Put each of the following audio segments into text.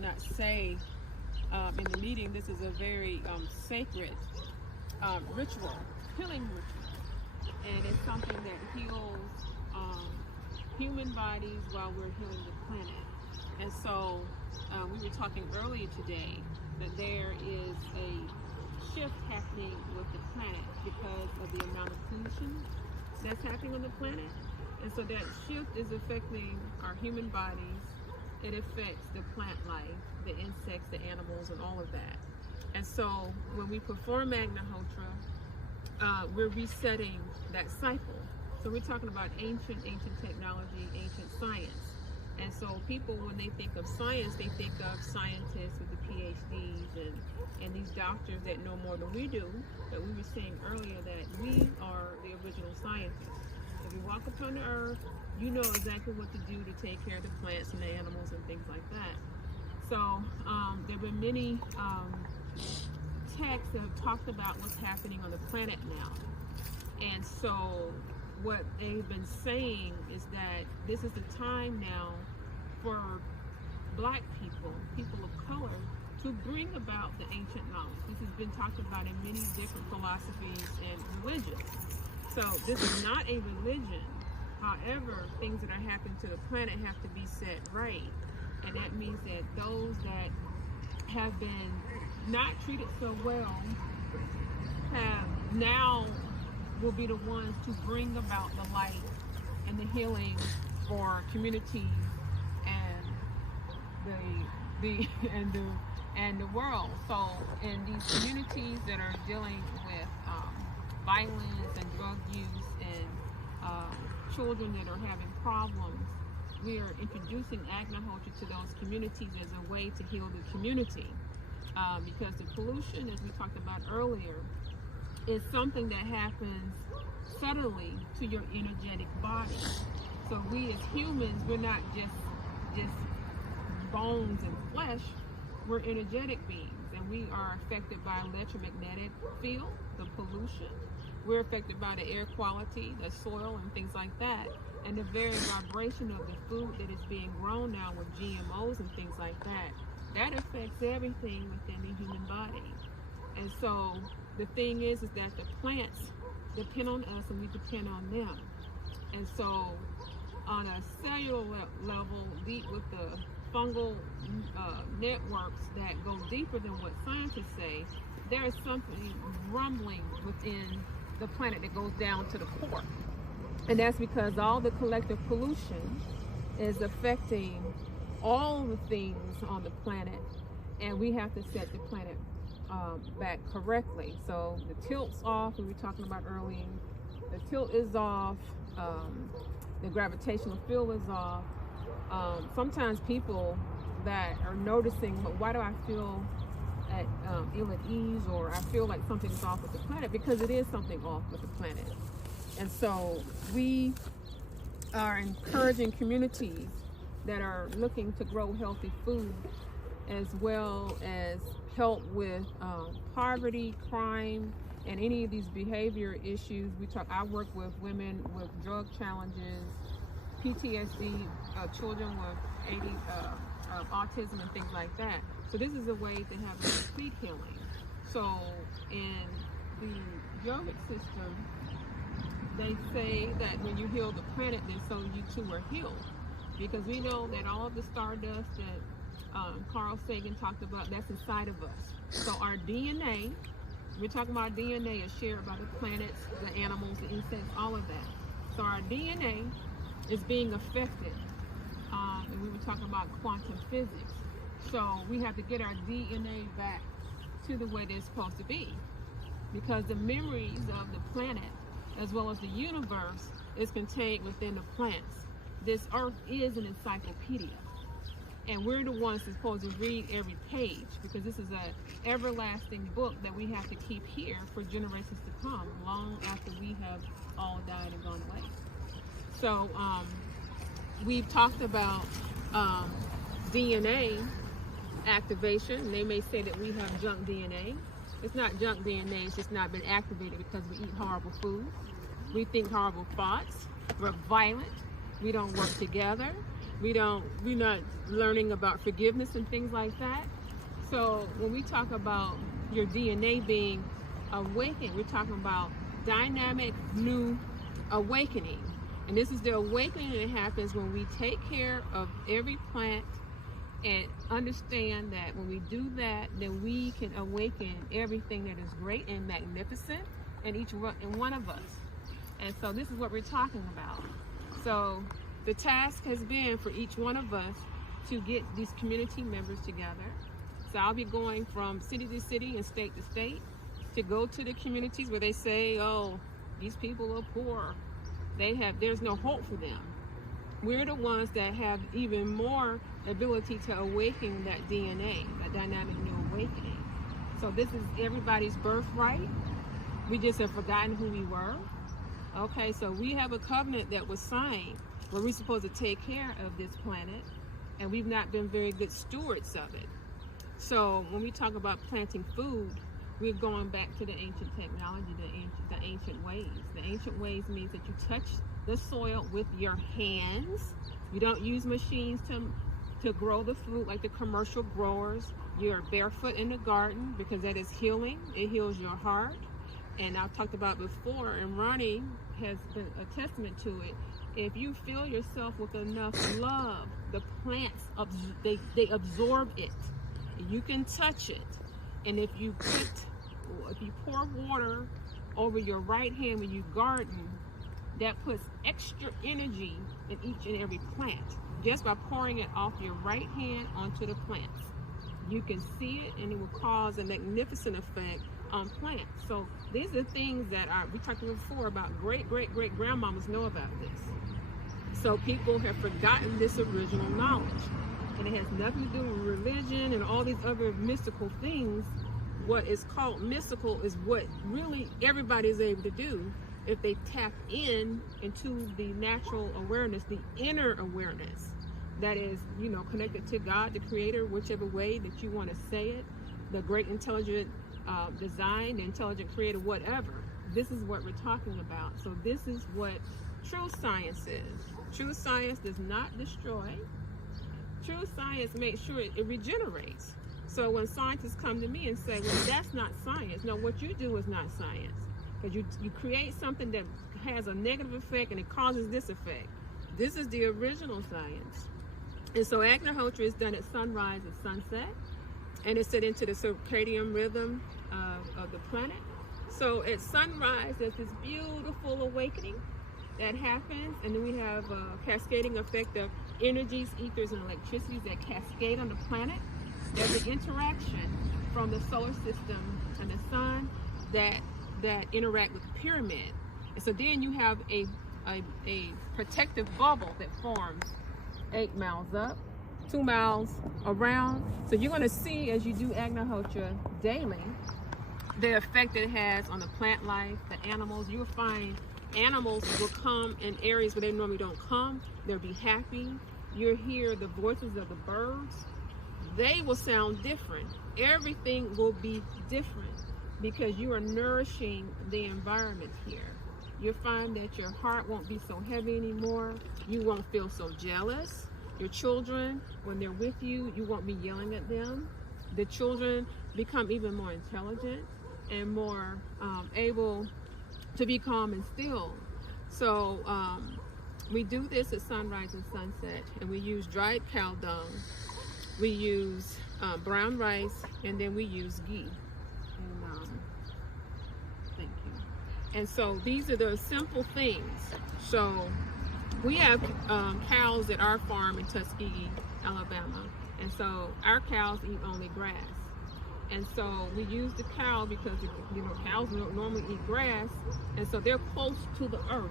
did not say in the meeting, this is a very sacred ritual, healing ritual, and it's something that heals human bodies while we're healing the planet. And so we were talking earlier today that there is a shift happening with the planet because of the amount of pollution that's happening on the planet. And so that shift is affecting our human bodies. It affects the plant life, the insects, the animals, and all of that. And so when we perform Agnihotra, we're resetting that cycle. So we're talking about ancient technology, ancient science. And so people, when they think of science, they think of scientists with the PhDs and these doctors that know more than we do. But we were saying earlier that we are the original scientists. If you walk upon the earth, you know exactly what to do to take care of the plants and the animals and things like that. So there have been many texts that have talked about what's happening on the planet now. And so what they've been saying is that this is the time now for Black people, people of color, to bring about the ancient knowledge. This has been talked about in many different philosophies and religions. So this is not a religion. However, things that are happening to the planet have to be set right. And that means that those that have been not treated so well have now will be the ones to bring about the light and the healing for communities and the world. So in these communities that are dealing with violence and drug use and children that are having problems, we are introducing Agnihotra to those communities as a way to heal the community. Because the pollution, as we talked about earlier, is something that happens subtly to your energetic body. So we as humans, we're not just bones and flesh, we're energetic beings, and we are affected by electromagnetic field, the pollution. We're affected by the air quality, the soil, and things like that. And the very vibration of the food that is being grown now with GMOs and things like that, that affects everything within the human body. And so the thing is that the plants depend on us and we depend on them. And so on a cellular level, deep with the fungal networks that go deeper than what scientists say, there is something rumbling within the planet that goes down to the core. And that's because all the collective pollution is affecting all the things on the planet, and we have to set the planet back correctly. So the tilt's off, we were talking about earlier. The tilt is off, the gravitational field is off. Sometimes people that are noticing, why do I feel ill at ease, or I feel like something's off with the planet, because it is something off with the planet. And so we are encouraging communities that are looking to grow healthy food, as well as help with poverty, crime, and any of these behavior issues. I work with women with drug challenges, PTSD, children with autism and things like that. So this is a way to have a complete healing. So in the yogic system, they say that when you heal the planet, then so you too are healed. Because we know that all of the stardust that Carl Sagan talked about, that's inside of us. So our DNA, we're talking about DNA is shared by the planets, the animals, the insects, all of that. So our DNA is being affected. And we were talking about quantum physics. So we have to get our DNA back to the way they're supposed to be. Because the memories of the planet, as well as the universe, is contained within the plants. This earth is an encyclopedia. And we're the ones that's supposed to read every page, because this is an everlasting book that we have to keep here for generations to come, long after we have all died and gone away. So we've talked about DNA activation. They may say that we have junk DNA. It's not junk DNA, it's just not been activated because we eat horrible food. We think horrible thoughts. We're violent. We don't work together. We're not learning about forgiveness and things like that. So when we talk about your DNA being awakened, we're talking about dynamic new awakening. And this is the awakening that happens when we take care of every plant and understand that when we do that, then we can awaken everything that is great and magnificent in each one of us. And so this is what we're talking about. So the task has been for each one of us to get these community members together. So I'll be going from city to city and state to state to go to the communities where they say, oh, these people are poor. There's no hope for them. We're the ones that have even more ability to awaken that DNA, that dynamic new awakening. So this is everybody's birthright. We just have forgotten who we were. Okay, so we have a covenant that was signed where we're supposed to take care of this planet, and we've not been very good stewards of it. So when we talk about planting food, we're going back to the ancient technology, the ancient ways. The ancient ways means that you touch the soil with your hands. You don't use machines to grow the food like the commercial growers. You're barefoot in the garden because that is healing. It heals your heart. And I've talked about before, and Ronnie has been a testament to it. If you fill yourself with enough love, the plants, they absorb it. You can touch it. And if you pour water over your right hand when you garden, that puts extra energy in each and every plant just by pouring it off your right hand onto the plants. You can see it, and it will cause a magnificent effect on plants. So these are things that we talked before about great grandmamas know about this. So people have forgotten this original knowledge, and it has nothing to do with religion and all these other mystical things. What is called mystical is what really everybody is able to do if they tap into the natural awareness, the inner awareness that is, connected to God, the creator, whichever way that you want to say it, the great intelligent design, the intelligent creator, whatever. This is what we're talking about. So this is what true science is. True science does not destroy. True science makes sure it regenerates. So when scientists come to me and say, well, that's not science. No, what you do is not science. Because you create something that has a negative effect and it causes this effect. This is the original science. And so Agnihotra is done at sunrise and sunset. And it's set into the circadian rhythm of the planet. So at sunrise, there's this beautiful awakening that happens. And then we have a cascading effect of energies, ethers, and electricities that cascade on the planet. There's an interaction from the solar system and the sun that interact with the pyramid. And so then you have a protective bubble that forms 8 miles up, 2 miles around. So you're going to see, as you do Agnihotra daily, the effect it has on the plant life, the animals. You'll find animals will come in areas where they normally don't come. They'll be happy. You'll hear the voices of the birds. They will sound different. Everything will be different because you are nourishing the environment here. You'll find that your heart won't be so heavy anymore. You won't feel so jealous. Your children, when they're with you, you won't be yelling at them. The children become even more intelligent and more able to be calm and still. So we do this at sunrise and sunset, and we use dried cow dung. We use brown rice, and then we use ghee. And, thank you. And so these are the simple things. So we have cows at our farm in Tuskegee, Alabama. And so our cows eat only grass. And so we use the cow because, cows don't normally eat grass. And so they're close to the earth.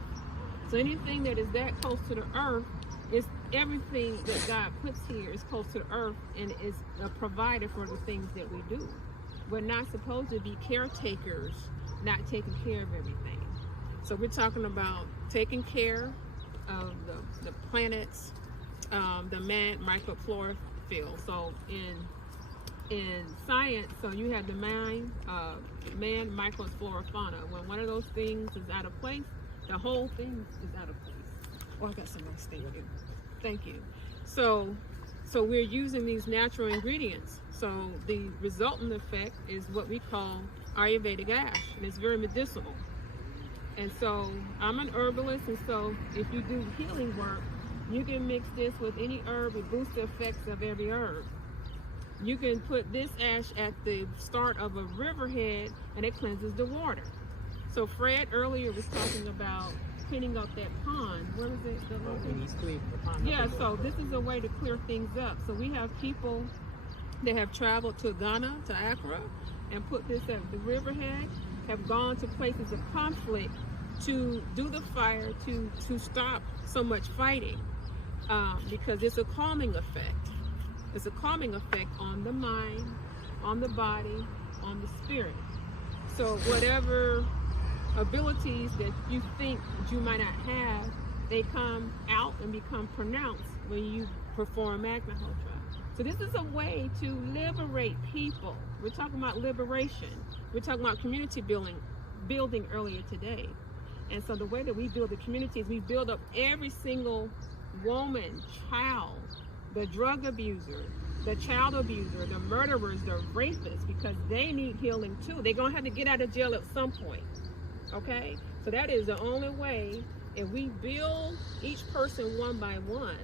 So anything that is that close to the earth is everything that God puts here is close to the earth and is a provider for the things that we do. We're not supposed to be caretakers, not taking care of everything. So we're talking about taking care of the planets, the man microflora field. So in science, so you have the man microflora fauna. When one of those things is out of place, the whole thing is out of place. Oh, I got some nice thing here. Thank you. So we're using these natural ingredients. So the resultant effect is what we call Ayurvedic ash, and it's very medicinal. And so I'm an herbalist, and so if you do healing work, you can mix this with any herb and boost the effects of every herb. You can put this ash at the start of a riverhead, and it cleanses the water. So Fred earlier was talking about cleaning up that pond. What is it? He's cleaned the pond. Yeah, so this is a way to clear things up. So we have people that have traveled to Ghana, to Accra, and put this at the riverhead, have gone to places of conflict to do the fire to stop so much fighting, because it's a calming effect. It's a calming effect on the mind, on the body, on the spirit. So whatever abilities that you think that you might not have, they come out and become pronounced when you perform Agnihotra. So this is a way to liberate people. We're talking about liberation. We're talking about community building earlier today. And so the way that we build the communities, we build up every single woman, child, the drug abuser, the child abuser, the murderers, the rapists, because they need healing too. They're gonna have to get out of jail at some point. Okay? So that is the only way. If we build each person one by one,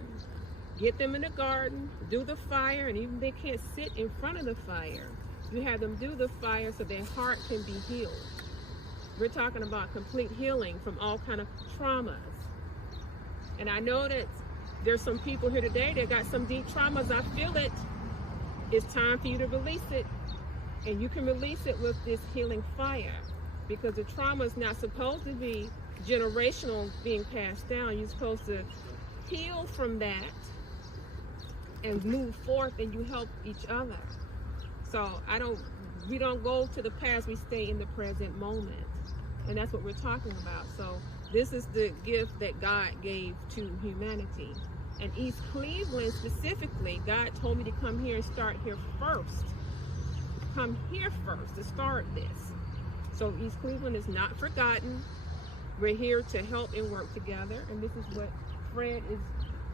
get them in the garden, do the fire, and even if they can't sit in front of the fire, you have them do the fire so their heart can be healed. We're talking about complete healing from all kind of traumas. And I know that there's some people here today that got some deep traumas. I feel it. It's time for you to release it. And you can release it with this healing fire, because the trauma is not supposed to be generational being passed down. You're supposed to heal from that and move forth, and you help each other. So we don't go to the past, we stay in the present moment. And that's what we're talking about. So this is the gift that God gave to humanity. And East Cleveland specifically, God told me to come here and start here first. Come here first to start this. So East Cleveland is not forgotten. We're here to help and work together. And this is what Fred has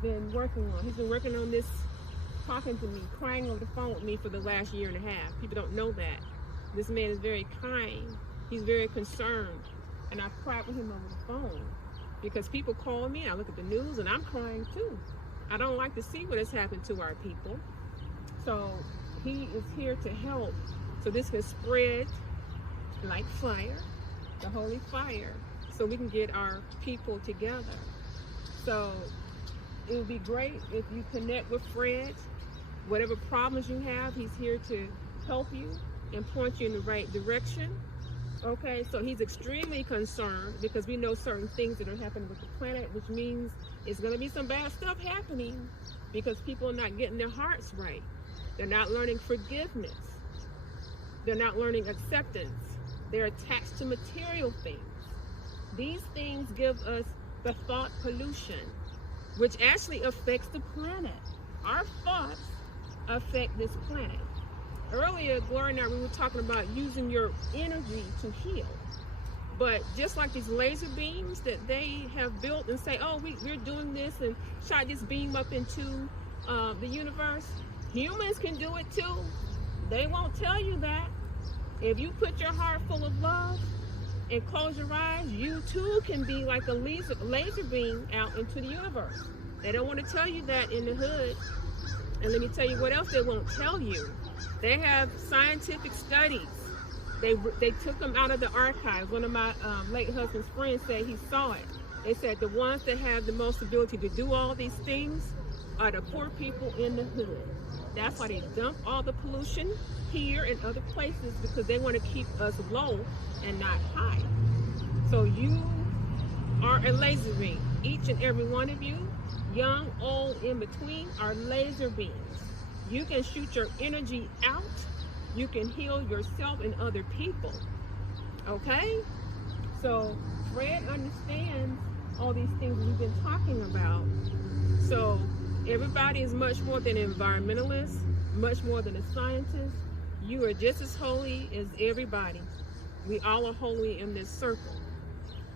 been working on. He's been working on this, talking to me, crying over the phone with me for the last year and a half. People don't know that. This man is very kind. He's very concerned. And I've cried with him over the phone, because people call me, I look at the news, and I'm crying too. I don't like to see what has happened to our people. So he is here to help, so this can spread like fire, the holy fire, so we can get our people together. So it would be great if you connect with Fred. Whatever problems you have, he's here to help you and point you in the right direction. Okay, so he's extremely concerned, because we know certain things that are happening with the planet, which means it's going to be some bad stuff happening, because people are not getting their hearts right. They're not learning forgiveness. They're not learning acceptance. They're attached to material things. These things give us the thought pollution, which actually affects the planet. Our thoughts affect this planet. Earlier, Gloria and I, we were talking about using your energy to heal. But just like these laser beams that they have built and say, oh, we're doing this, and shot this beam up into the universe, humans can do it too. They won't tell you that. If you put your heart full of love and close your eyes, you too can be like a laser beam out into the universe. They don't want to tell you that in the hood. And let me tell you what else they won't tell you. They have scientific studies. They took them out of the archives. One of my late husband's friends said he saw it. They said the ones that have the most ability to do all these things are the poor people in the hood. That's why they dump all the pollution here and other places, because they want to keep us low and not high. So you are a laser beam. Each and every one of you, young, old, in between, are laser beams. You can shoot your energy out. You can heal yourself and other people. Okay? So Fred understands all these things we've been talking about. So everybody is much more than an environmentalist, much more than a scientist. You are just as holy as everybody. We all are holy in this circle.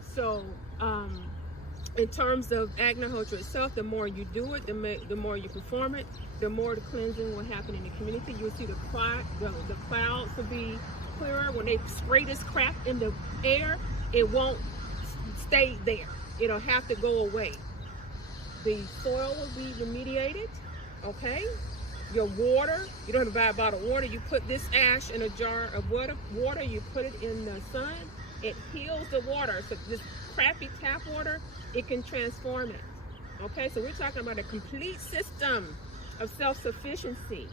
So in terms of Agnihotra itself, the more you do it, the more you perform it, the more the cleansing will happen in the community. You'll see the clouds will be clearer. When they spray this crap in the air, it won't stay there. It'll have to go away. The soil will be remediated, okay? Your water, you don't have to buy a bottle of water. You put this ash in a jar of water, you put it in the sun, it heals the water. So this crappy tap water, it can transform it, okay? So we're talking about a complete system of self-sufficiency,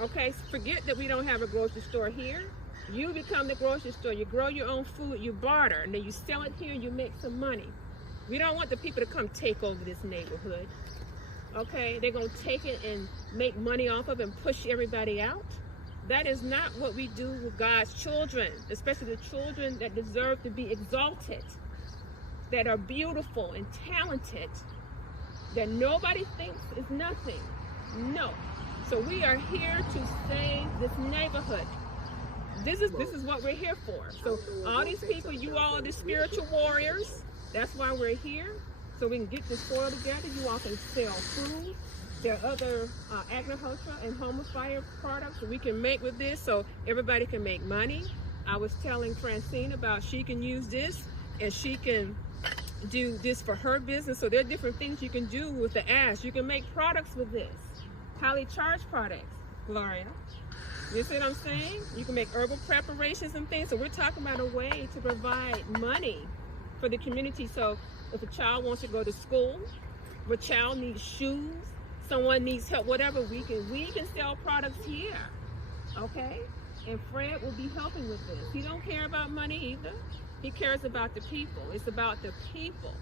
okay? Forget that we don't have a grocery store here. You become the grocery store. You grow your own food, you barter, and then you sell it here, you make some money. We don't want the people to come take over this neighborhood, okay? They're going to take it and make money off of it and push everybody out. That is not what we do with God's children, especially the children that deserve to be exalted, that are beautiful and talented, that nobody thinks is nothing. No. So we are here to save this neighborhood. This is what we're here for. So all these people, you all are the spiritual warriors. That's why we're here. So we can get the soil together. You all can sell food. There are other Agnihotra and Homa Fire products that we can make with this, so everybody can make money. I was telling Francine about she can use this and she can do this for her business. So there are different things you can do with the ash. You can make products with this. Highly charged products, Gloria. You see what I'm saying? You can make herbal preparations and things. So we're talking about a way to provide money for the community. So if a child wants to go to school, if a child needs shoes, someone needs help, whatever, we can sell products here, okay? And Fred will be helping with this. He don't care about money either. He cares about the people. It's about the people.